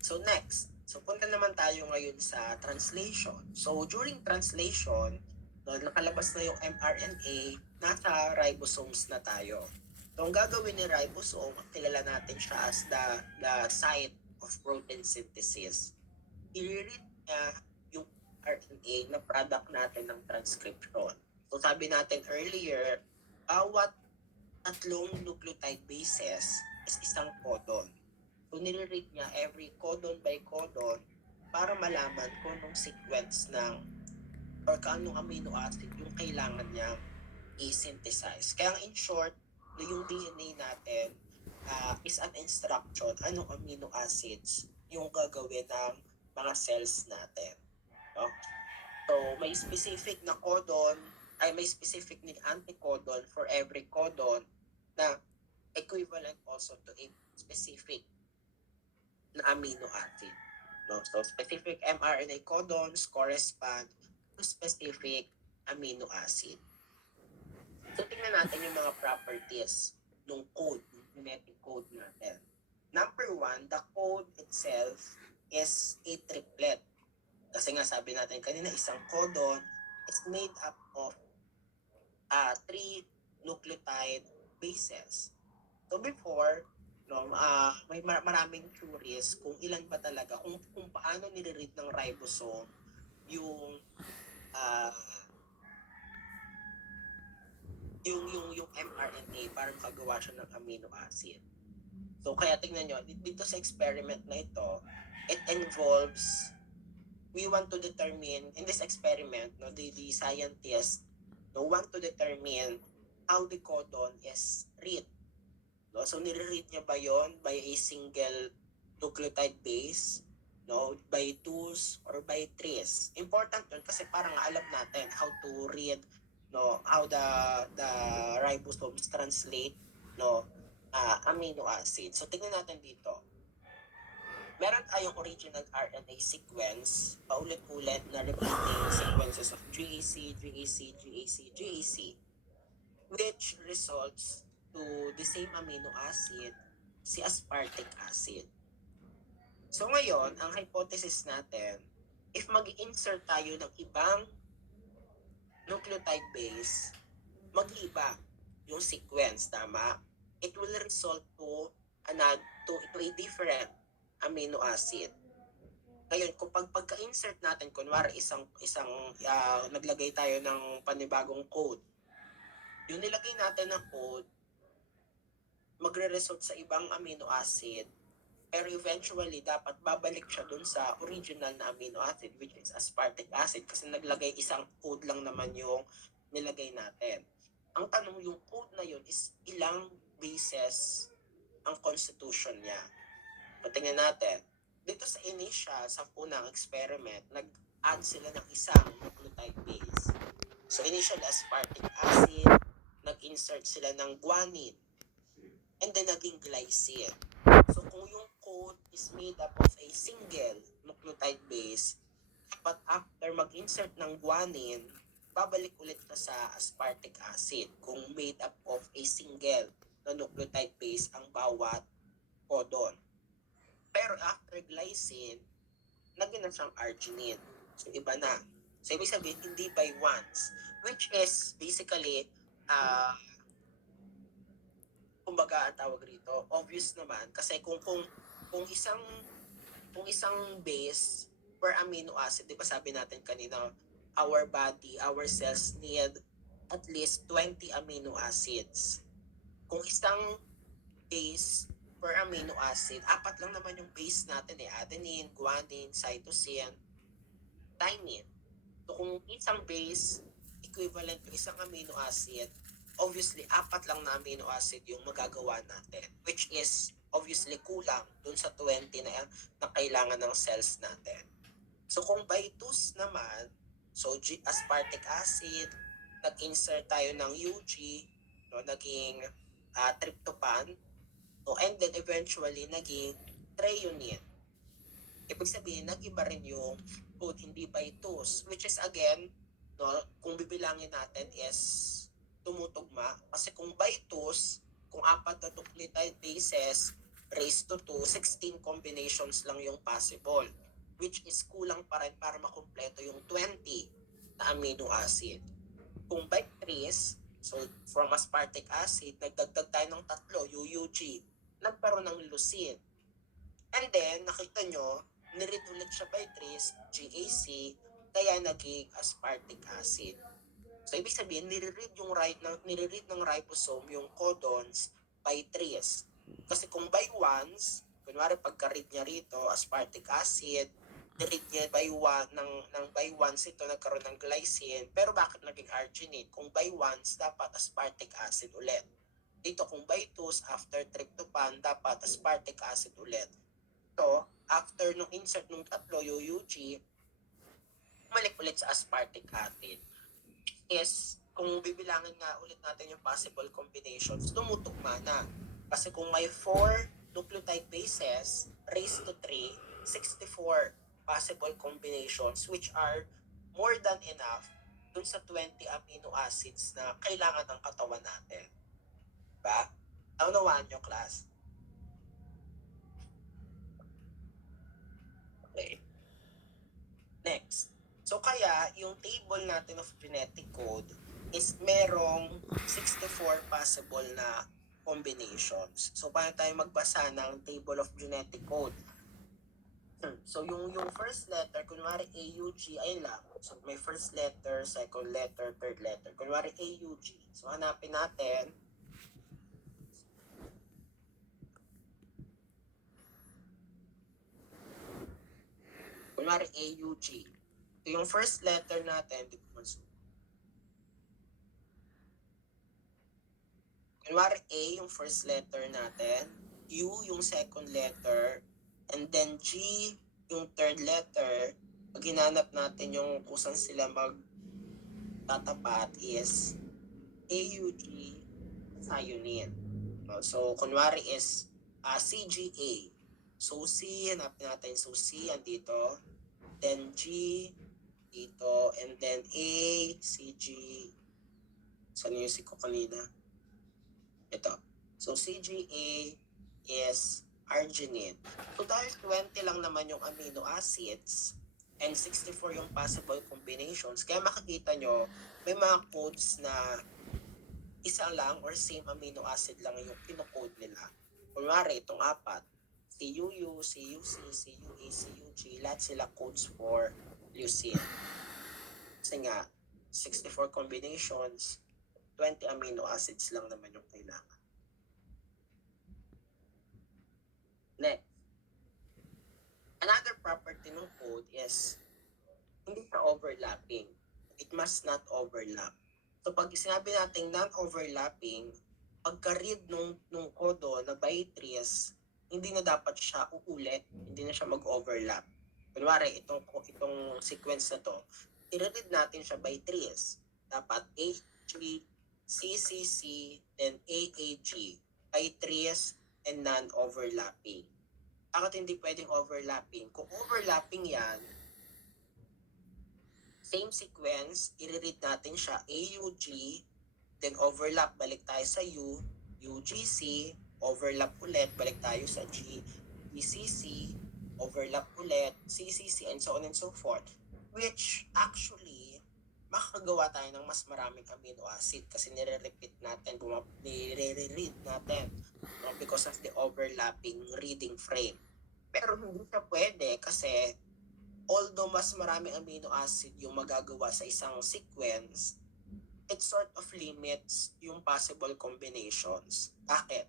So next, so punta naman tayo ngayon sa translation. So during translation, no, nakalabas na yung mRNA, nasa ribosomes na tayo. So ang gagawin ni ribosome, kilala natin siya as the site of protein synthesis. I-read niya yung RNA na product natin ng transcription. So sabi natin earlier, bawat tatlong nucleotide bases is isang codon. So, nire-read niya every codon by codon para malaman kung anong sequence ng or kaanong amino acid yung kailangan niya i-synthesize. Kaya in short, yung DNA natin is an instruction anong amino acids yung gagawin ng mga cells natin. No? So, may specific na codon, may specific na anticodon for every codon na equivalent also to a specific na amino acid. No? So, specific mRNA codons correspond to specific amino acid. So, tingnan natin yung mga properties ng code, ng genetic code natin. Number 1, the code itself is a triplet. Kasi nga sabi natin kanina, isang codon is made up of 3 nucleotide bases. So, before, no, may maraming theories kung ilan ba talaga, kung paano nire-read ng ribosome yung yung mRNA para makagawa siya ng amino acid. So kaya tingnan nyo, dito sa experiment na ito, it involves, we want to determine, in this experiment, no, the scientists want to determine how the codon is read. No? So, nire-read niya ba yon by a single nucleotide base, no? By 2s or by 3s? Important yun kasi parang alam natin how to read, no? How the ribosomes translate, no? Amino acid. So, tingnan natin dito. Meron tayong original RNA sequence, paulit-ulit na repeating sequences of GAC, GAC, GAC, GAC, which results to the same amino acid, si aspartic acid. So ngayon, ang hypothesis natin, if mag-insert tayo ng ibang nucleotide base, mag-iba yung sequence, tama? It will result to a different amino acid. Ngayon, kung pagka-insert natin, kunwari isang naglagay tayo ng panibagong code, yung nilagay natin na code, magre-result sa ibang amino acid, pero eventually dapat babalik siya dun sa original na amino acid, which is aspartic acid, kasi naglagay isang code lang naman yung nilagay natin. Ang tanong, yung code na yun is ilang bases ang constitution niya. Patingnan natin. Dito sa initial, sa unang experiment, nag-add sila ng isang nucleotide base. So initial aspartic acid, nag-insert sila ng guanine, and then naging glycine. So kung yung code is made up of a single nucleotide base, dapat after mag-insert ng guanine, babalik ulit na sa aspartic acid kung made up of a single na nucleotide base ang bawat codon. Pero after glycine, naging na siyang arginine. So iba na. So ibig sabihin, hindi by ones. Which is basically, kumbaga ang tawag rito, obvious naman. Kasi kung isang kung isang base per amino acid, di ba sabi natin kanina, our body, our cells need at least 20 amino acids. Kung isang base per amino acid, apat lang naman yung base natin adenine, guanine, cytosine, thymine. So kung isang base equivalent to isang amino acid, obviously apat lang na amino acid yung magagawa natin, which is obviously kulang dun sa 20 na kailangan ng cells natin. So kung by 2 naman, so aspartic acid, nag-insert tayo ng UG, no, naging tryptophan, no, and then eventually naging threonine. Ibig sabihin, nag-iba rin yung code, hindi by 2s, which is again, no, kung bibilangin natin is tumutugma. Kasi kung by 2s, kung apat na nucleotide bases raised to 2, 16 combinations lang yung possible, which is kulang pa rin para makumpleto yung 20 na amino acid. Kung by 3s, so from aspartic acid, nagdagdag tayo ng 3, UUG, nagkaroon ng leucine. And then, nakita nyo, niread ulit siya by 3s, GAC, kaya naging aspartic acid. So, ibig sabihin, nire-read ng ribosome yung codons by 3s. Kasi kung by 1s, kunwari pagka-read niya rito, aspartic acid, niread niya by 1 ng by 1s ito nagkaroon ng glycine, pero bakit naging arginine? Kung by 1s, dapat aspartic acid ulit. Dito, kung by 2s, after tryptophan, dapat aspartic acid ulit. So, after nung insert nung 3, UUG, bumalik ulit sa aspartic acid. Is, kung bibilangin nga ulit natin yung possible combinations, tumutugma na. Kasi kung may 4 nucleotide bases raised to 3, 64 possible combinations which are more than enough dun sa 20 amino acids na kailangan ng katawan natin. Diba? Naunawaan nyo, class? Okay. Next. So kaya, yung table natin of genetic code is merong 64 possible na combinations. So paano tayo magbasa ng table of genetic code? So yung first letter, kunwari AUG, ayun lang. So may first letter, second letter, third letter. Kunwari AUG. So hanapin natin. Kunwari AUG. So yung first letter natin, kunwari A yung first letter natin, U yung second letter, and then G yung third letter. Pag hinanap natin yung kung saan sila magtatapat is AUG, thionine. So, kunwari is CGA. So, C, hanapin natin. So, C, andito. Then, G, dito. And then, A, CG. Saan yung C ko kanina? Ito. So, CGA is arginine. So, dahil 20 lang naman yung amino acids and 64 yung possible combinations, kaya makikita nyo, may mga codes na isa lang or same amino acid lang yung pinocode nila. Kunwari, itong apat, CUU, CUC, CUA, CUG, lahat sila codes for leucine. Kasi nga, 64 combinations, 20 amino acids lang naman yung kailangan. Next. Another property ng code is hindi siya overlapping. It must not overlap. So pag sinabi natin non-overlapping, pagka-read nung kodo na by 3s, hindi na dapat siya uulit, hindi na siya mag-overlap. Kunwari, itong sequence na to, i-read natin siya by 3s. Dapat AG, CCC, then AAG, by 3s and non-overlapping. Bakit hindi pwedeng overlapping? Kung overlapping yan, same sequence, i-read natin siya AUG, then overlap, balik tayo sa U, UGC, overlap ulit, balik tayo sa G, ECC, overlap ulit, CCC, and so on and so forth. Which actually, makakagawa tayo ng mas maraming amino acid kasi nire-repeat natin, nire-read natin because of the overlapping reading frame. Pero hindi siya pwede kasi although mas maraming amino acid yung magagawa sa isang sequence, it sort of limits yung possible combinations. Bakit?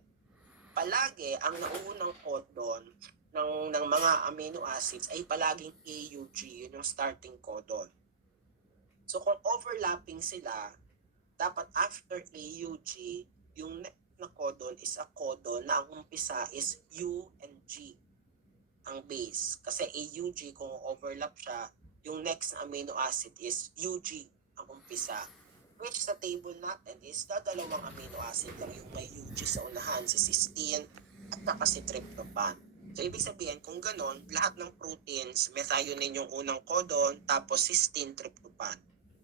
Palagi ang nauunang codon ng mga amino acids ay palaging AUG, yun yung starting codon. So kung overlapping sila, dapat after AUG, yung next na codon is a codon na ang umpisa is U and G, ang base. Kasi AUG, kung overlap siya, yung next na amino acid is UG, ang umpisa. Which sa table natin is dadalawang amino acid lang yung may UG sa unahan, si cysteine at saka si tryptophan. So, ibig sabihin, kung ganon, lahat ng proteins, methionine yung unang codon, tapos cysteine, tryptophan.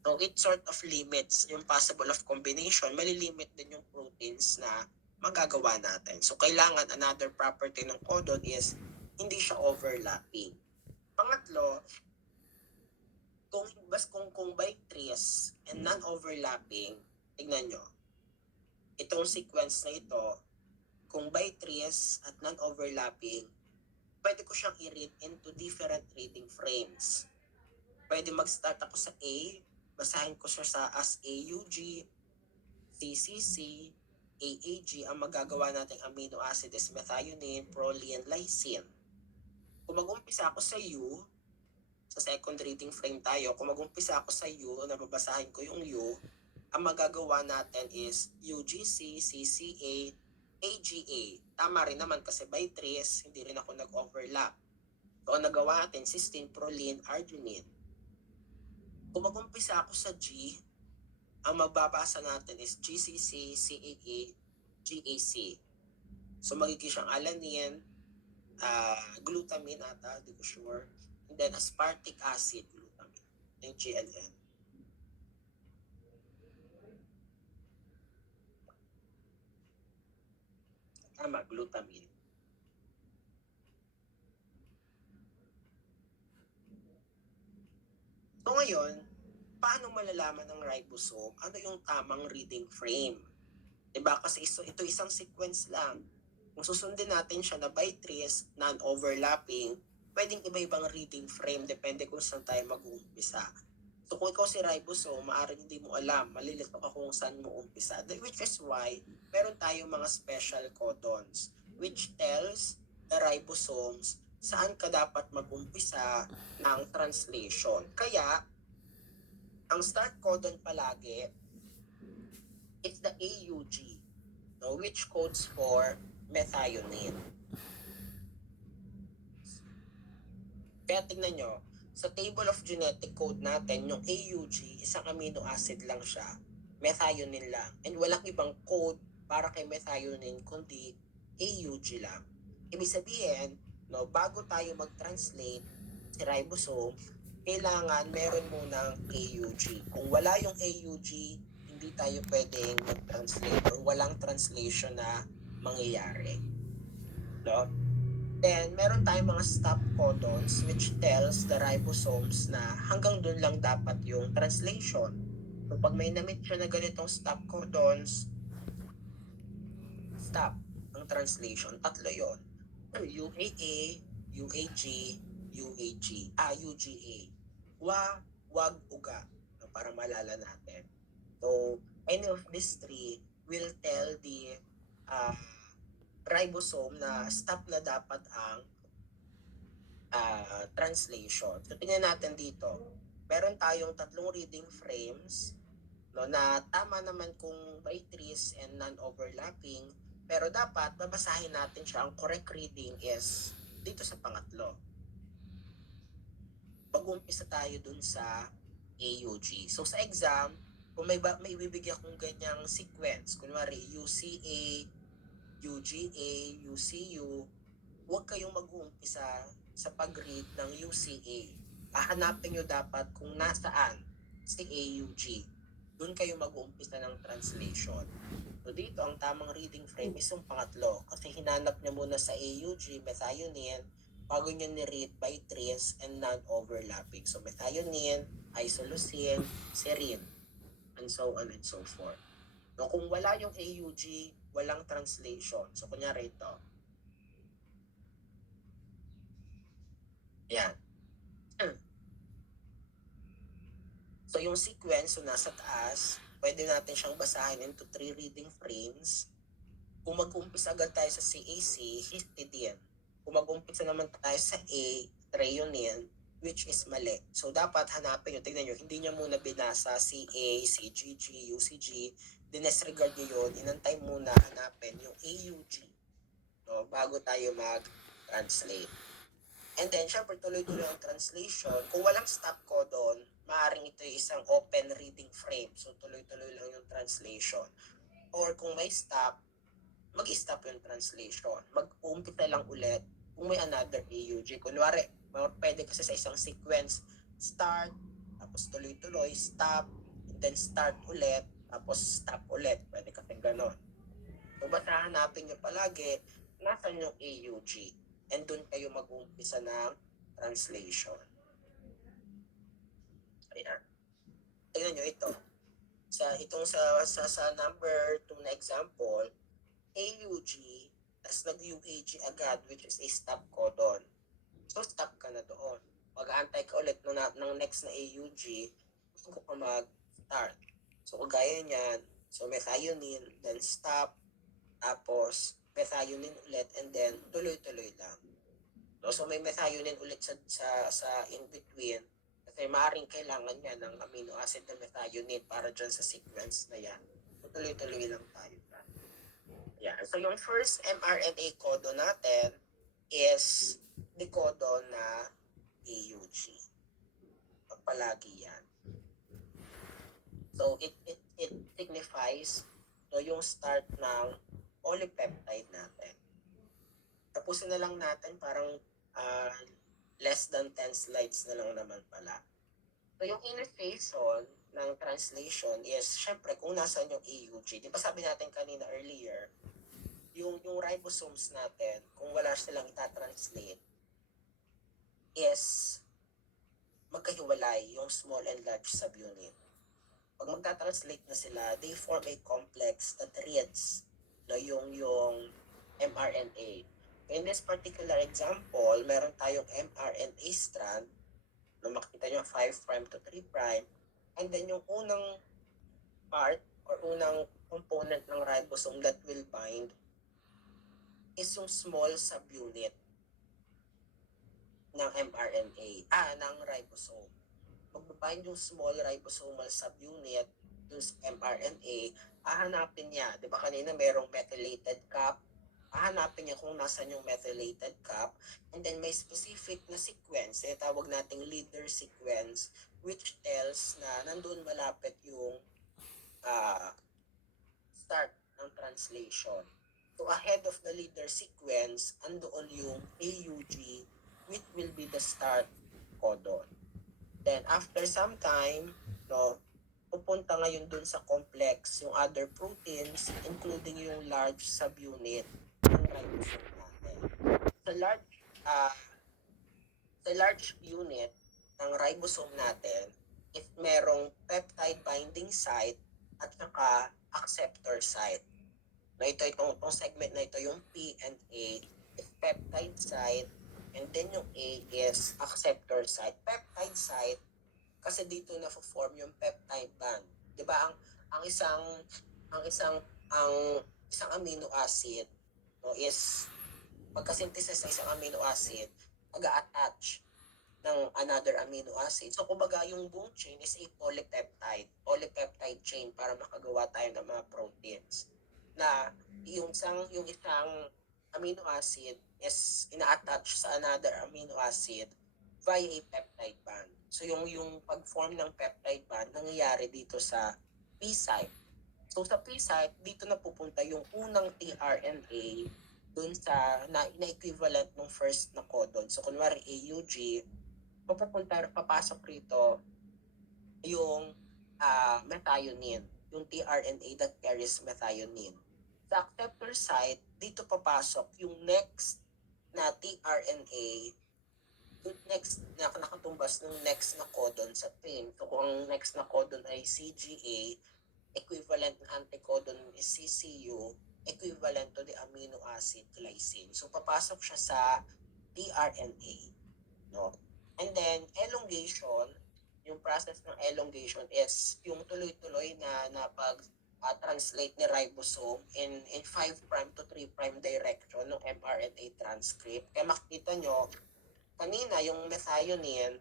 So, it sort of limits yung possible of combination, malilimit din yung proteins na magagawa natin. So, kailangan another property ng codon is hindi siya overlapping. Pangatlo, kung by trace and non-overlapping, tignan nyo, itong sequence na ito, kung by trace at non-overlapping, pwede ko siyang i-read into different reading frames. Pwede mag-start ako sa A, basahin ko siya as AUG, CCC, AAG, ang magagawa nating amino acid is methionine, proline, lysine. Kung mag-umpisa ako sa U, sa second reading frame tayo, kung mag-umpisa ako sa U, na babasahin ko yung U, ang magagawa natin is UGC, CCA, AGA. Tama rin naman kasi by trace, hindi rin ako nag-overlap. So, ang nagawa natin, cysteine, proline, arginine. Kung mag-umpisa ako sa G, ang magbabasa natin is GCC, CAA, GAC. So, magiging siyang alanine, glutamine ata, hindi ko sure. And then, aspartic acid, glutamine, yung GLN. Tama, glutamine. So ngayon, paano malalaman ng ribosome ano yung tamang reading frame? Diba? Kasi ito isang sequence lang. Kung susundin natin siya na by trace, non-overlapping, pwedeng iba-ibang reading frame depende kung saan tayo mag-uumpisa. So kung ikaw si ribosome, maaaring hindi mo alam, malilito ka kung saan mo umpisa. Which is why, meron tayong mga special codons which tells the ribosomes saan ka dapat mag-umpisa ng translation. Kaya, ang start codon palagi is the AUG, no, which codes for methionine. Kaya tingnan nyo, sa table of genetic code natin, yung AUG, isang amino acid lang siya, methionine lang, and walang ibang code para kay methionine kundi AUG lang. Ibig sabihin, no, bago tayo mag-translate si ribosome, kailangan meron munang AUG. Kung wala yung AUG, hindi tayo pwedeng mag-translate or walang translation na mangyayari. No? Then, meron tayong mga stop codons which tells the ribosomes na hanggang dun lang dapat yung translation. So, pag may na-meet siya na ganitong stop codons, stop ang translation. Tatlo yun. UAA, UAG, UAG, UGA. Wag, uga. Para malala natin. So, any of these three will tell the ribosome na stop na dapat ang translation. So, tingnan natin dito. Meron tayong tatlong reading frames, no, na tama naman kung by trace and non-overlapping, pero dapat babasahin natin siya. Ang correct reading is dito sa pangatlo. Pag-umpisa tayo dun sa AUG. So sa exam, kung may ibibigay akong ganyang sequence, kunwari UCA, UGA, UCU, huwag kayong mag-uumpisa sa pag-read ng UCA. Hahanapin nyo dapat kung nasaan si AUG. Doon kayo mag-uumpisa ng translation. So dito, ang tamang reading frame is yung pangatlo. Kasi hinanap nyo muna sa AUG, methionine, bago nyo ni-read by trace and non-overlapping. So methionine, isoleucine, serine, and so on and so forth. No, kung wala yung AUG, walang translation. So kunyari ito, Yan. So yung sequence, so nasa taas, pwede natin siyang basahin into 3 reading frames. Kung mag-umpisa agad tayo sa CAC, histidine. Kung mag-umpisa naman tayo sa A, threonine, which is mali. So dapat hanapin nyo, tignan nyo, hindi nyo muna binasa CA, CGG, UCG, dinesregard nyo yun, inantay muna hanapin yung AUG, no, bago tayo mag-translate. And then, syempre, tuloy-tuloy ang translation. Kung walang stop codon, maaaring ito yung isang open reading frame. So, tuloy-tuloy lang yung translation. Or kung may stop, mag-stop yung translation. Mag-umpisa lang ulit kung may another AUG. Kunwari, pwede kasi sa isang sequence, start, tapos tuloy-tuloy, stop, and then start ulit, tapos stop ulit. Pwede kasi ganon. So, basta hanapin nyo palagi, nasan yung AUG? And doon kayo mag-umpisa ng translation. Ayan. Tingnan nyo ito. Sa number 2 na example, AUG, tas nag-UAG agad, which is a stop codon. So, stop ka na doon. Mag-aantay ka ulit ng next na AUG, kung ka mag-start. So, kagaya niyan, so methionine, then stop, tapos methionine ulit, and then tuloy-tuloy lang. No? So, may methionine ulit sa in-between, kasi maaaring kailangan niya ng amino acid na methionine para dyan sa sequence na yan. So, tuloy-tuloy lang tayo. Yeah. So, yung first mRNA codon natin is the codon na AUG. Palagi yan. So, it signifies no, yung start ng polypeptide natin. Tapusin na lang natin parang less than 10 slides na lang naman pala. So, yung initiation ng translation is, syempre, kung nasan yung AUG. Di ba sabi natin kanina earlier, yung ribosomes natin, kung wala silang itatranslate, is magkahiwalay yung small and large subunit. Pag magta-translate na sila, they form a complex that reads no, yung mRNA. In this particular example, meron tayong mRNA strand, no, makikita nyo 5' to 3', and then yung unang part or unang component ng ribosome that will bind is yung small subunit ng mRNA, ng ribosome. Magbabind yung small ribosomal subunit dun sa mRNA, hahanapin niya, di ba kanina merong methylated cap, hahanapin niya kung nasan yung methylated cap, and then may specific na sequence, tawag nating leader sequence, which tells na nandun malapit yung start ng translation. So ahead of the leader sequence, andoon yung AUG, which will be the start codon. Then after some time, no, pupunta ngayon dun sa complex yung other proteins, including yung large subunit ng ribosome natin. Sa large unit ng ribosome natin, if merong peptide binding site at saka acceptor site. Na itong segment na ito, yung P and A is peptide site, and then yung A is acceptor site. Peptide site, kasi dito na-form yung peptide band. 'Di ba ang isang amino acid no, is pagka-synthesis ng isang amino acid, mag-a-attach ng another amino acid. So, kumbaga, yung buong chain is a polypeptide chain para makagawa tayo ng mga proteins. Na yung isang amino acid is ina-attach sa another amino acid via a peptide band. So, yung pag-form ng peptide band, nangyayari dito sa P site. So, sa P site, dito na pupunta yung unang tRNA dun sa na-equivalent ng first na codon. So, kunwari AUG, papasok rito yung methionine, yung tRNA that carries methionine. Sa acceptor site, dito papasok yung next na tRNA, yung next na nakatumbas ng next na codon sa pain. So kung ang next na codon ay CGA, equivalent ng anticodon is CCU, equivalent to the amino acid glycine. So papasok siya sa tRNA. no? And then elongation, yung process ng elongation is yung tuloy-tuloy na pag translate ni ribosome in 5' to 3' direction ng mRNA transcript. Kaya makikita nyo, kanina yung methionine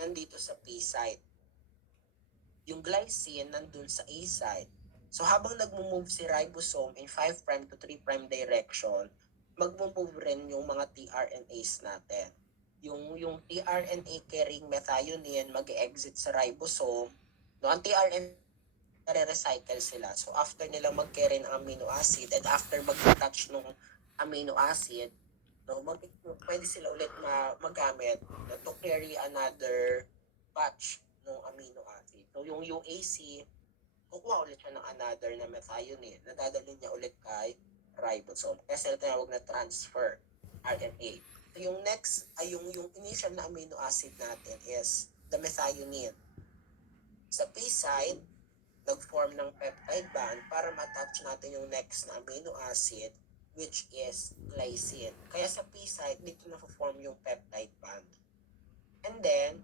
nandito sa P site. Yung glycine nandun sa A site. So habang nagmo-move si ribosome in 5' to 3' direction, magmo-move rin yung mga tRNAs natin. Yung tRNA carrying methionine mag-exit sa ribosome. No, ang tRNA nare-recycle sila. So after nila mag-carry ng amino acid and after mag-touch ng amino acid, no, pwede sila ulit magamit no, to carry another batch ng amino acid. So yung UAC, kukuha ulit siya ng another na methionine. Nadadalhin niya ulit kay ribosome. Kasi tinawag na transfer RNA. So yung next, ay yung initial na amino acid natin is the methionine. Sa P side, nag-form ng peptide bond para ma-attach natin yung next na amino acid which is glycine. Kaya sa P side, dito na-form yung peptide bond. And then,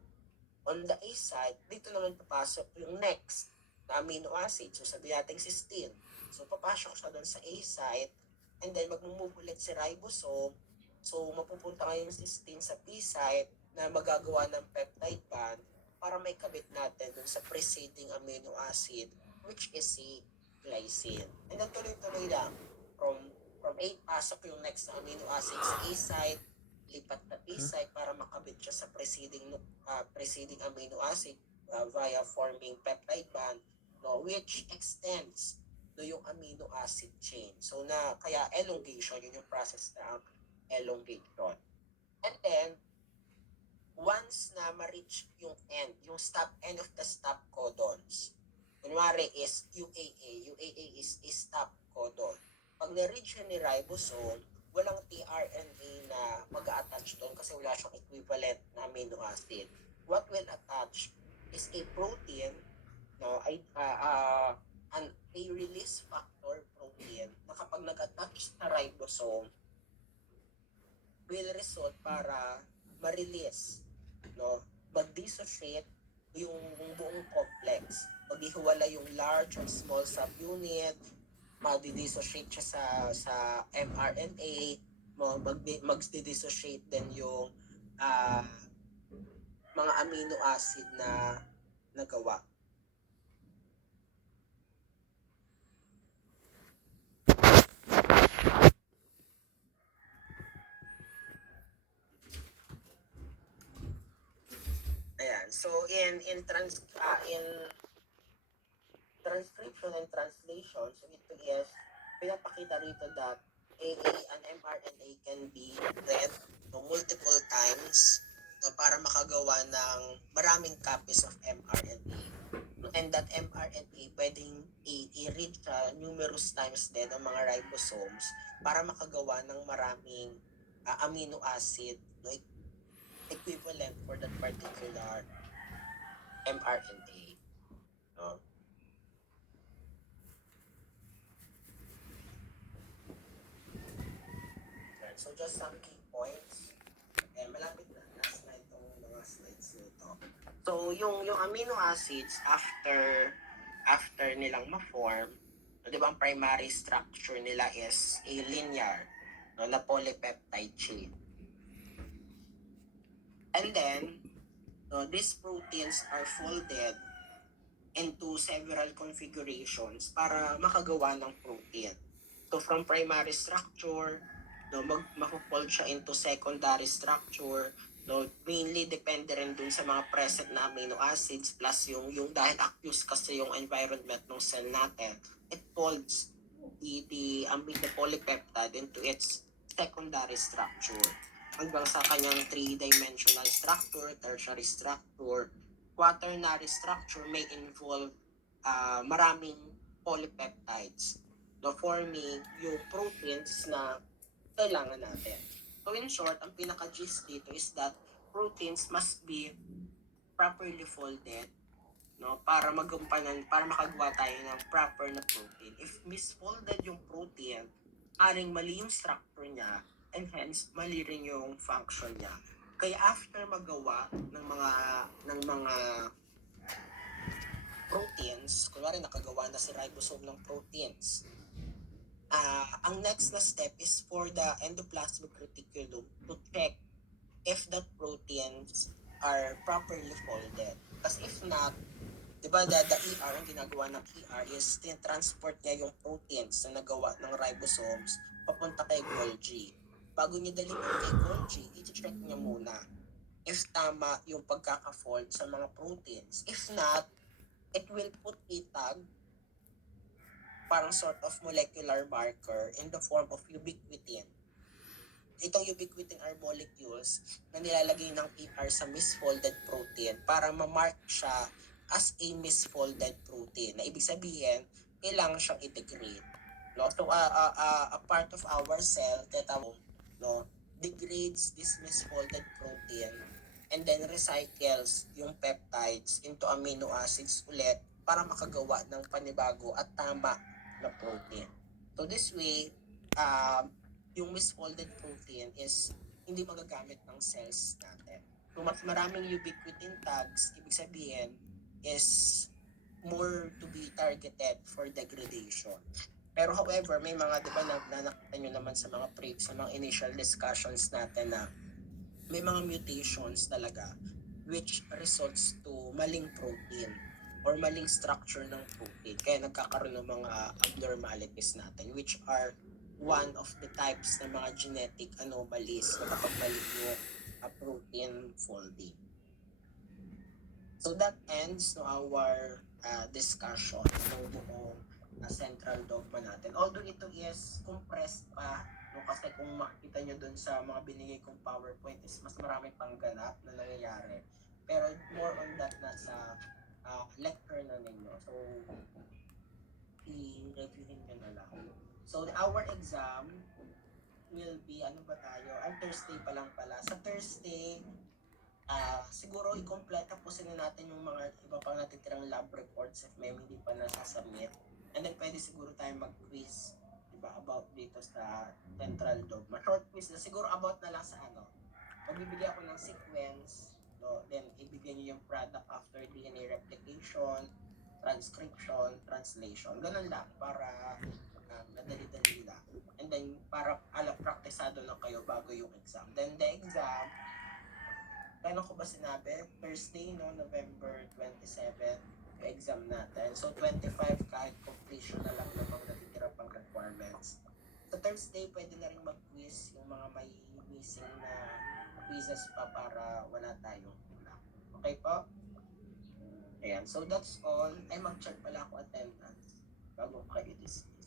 on the A side, dito naman papasok yung next na amino acid. So, sabi natin cysteine. So, papasok siya doon sa A side and then mag-move ulit si ribosome. So, mapupunta ngayon yung cysteine sa P side na magagawa ng peptide bond para may kabit natin dun sa preceding amino acid which is si glycine. And then tuloy-tuloy lang. From A, pasok yung next na amino acid sa A site, lipat na P site para makabit siya sa preceding amino acid via forming peptide bond, no, which extends no, yung amino acid chain. So na kaya elongation, yun yung process ng elongation. And then, once na ma-reach yung end, yung stop end of the stop codons, kunwari is UAA. UAA is stop codon. Pag na-reach yun ni ribosome, walang tRNA na mag-a-attach doon kasi wala siyang equivalent na amino acid. What will attach is a protein, no, a release factor protein na kapag nag-attach sa ribosome, will result para ma-release, no, mag-dissociate yung buong complex. Maghihiwala yung large and small subunit, mag-dissociate siya sa mRNA, mag-dissociate din yung mga amino acid na nagawa. Ayan. So in transcription and translation, so ito is pinapakita rito that an mRNA can be read no, multiple times no, para makagawa ng maraming copies of mRNA. And that mRNA pwedeng i-read siya numerous times din ng mga ribosomes para makagawa ng maraming amino acid no, equivalent for that particular mRNA. No? So just some key points. And malapit na. Last na itong mga slides nito. So yung amino acids after nilang ma-form, di ba ang primary structure nila is a linear no, na polypeptide chain. And then, no, these proteins are folded into several configurations para makagawa ng protein. So from primary structure, no, makufold siya into secondary structure, no, mainly depende rin dun sa mga present na amino acids plus yung dahil aqueous kasi yung environment ng cell natin, it folds the polypeptide into its secondary structure hanggang sa kanyang three-dimensional structure, tertiary structure. Quaternary structure may involve maraming polypeptides no, forming yung proteins na kailangan natin. So in short, ang pinaka-gist dito is that proteins must be properly folded no, para makagawa tayo ng proper na protein. If misfolded yung protein, aring mali yung structure niya and hence mali rin yung function niya. Kaya after magawa ng mga proteins, kunwari nakagawa na si ribosome ng proteins, ang next na step is for the endoplasmic reticulum to check if the proteins are properly folded. Kasi if not, di ba, the ER, ang ginagawa ng ER is transport niya yung proteins na nagawa ng ribosomes papunta kay Golgi. Bago niya dalhin yung kay Golgi, i-check niya muna if tama yung pagkaka-fold sa mga proteins. If not, it will put a tag, parang sort of molecular marker in the form of ubiquitin. Itong ubiquitin are molecules na nilalagay ng ER sa misfolded protein para ma-mark siya as a misfolded protein. Na ibig sabihin, kailangan siyang i-degrade. No? So, a part of our cell, no, degrades this misfolded protein and then recycles yung peptides into amino acids ulit para makagawa ng panibago at tama na protein. So this way, yung misfolded protein is hindi magagamit ng cells natin. Kung mas maraming ubiquitin tags, ibig sabihin is more to be targeted for degradation. Pero however, may mga, di ba, nakita nyo naman sa mga initial discussions natin na may mga mutations talaga which results to maling protein or maling structure ng protein. Kaya nagkakaroon ng mga abnormalities natin which are one of the types ng mga genetic anomalies na kapag mali yung protein folding. So that ends no our discussion ng buong central dogma natin. Although ito is compressed pa, no, kasi kung makita nyo dun sa mga binigay kong PowerPoint is mas marami pang ganap na nangyayari. Pero more on that na sa lecture na ninyo. So, i-reviewin nyo na lang. So, our exam will be, ano ba tayo? Thursday pa lang pala. Sa Thursday, siguro i-complete tapusin na natin yung mga iba pang natitirang lab reports if may hindi pa nasasubmit. And then pwede siguro tayo mag-quiz, diba, about dito sa central dogma. Short quiz na siguro about na lang sa magbibigay ako ng sequence, no? Then ibigay niyo yung product after DNA replication, transcription, translation. Ganun lang para madali-dali lang. And then para praktisado lang kayo bago yung exam. Then the exam, kailan ko ba sinabi? Thursday, no? November 27, yung exam natin. So, 25 kahit completion na lang ng mga natitira pang requirements. Sa Thursday, pwede na rin mag-quiz yung mga may missing na quizzes pa para wala tayong kulang. Okay po? Ayan. So, that's all. Ay, mag-check pala ako attendance bago kayo dismiss.